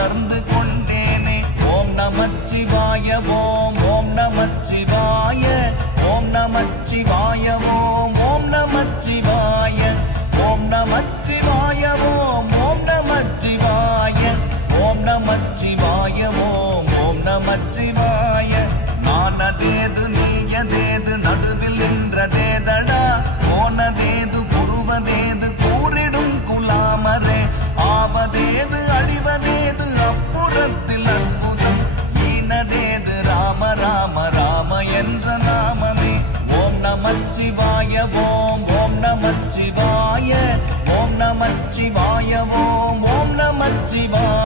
உணர்ந்து கொண்டேனே. ஓம் நமச்சிவாய ஓம் ஓம் நமச்சிவாய ஓம் நமச்சிவாய ஓம் ஓம் நமச்சிவாய ஓம் நமச்சிவாய ஓம் ஓம் நமச்சிவாய ஓம் நமச்சிவாய ஓம் ஓம் நமச்சிவாய. நானதேது நீயதேது நடுவில் நின்றதேதடா, போனதேது புருவதேது கூறிடும் குலாமரே, ஆவதேது அழிவதேது அப்புறத்தில் அற்புதம், ஈனதேது ராம ராம ராம என்ற நாமமே. ஓம் நமச்சிவாய ஓம் ஓம் நமச்சிவாய ஓம் நமச்சிவாய ஓம் ஓம் நமச்சிவாய.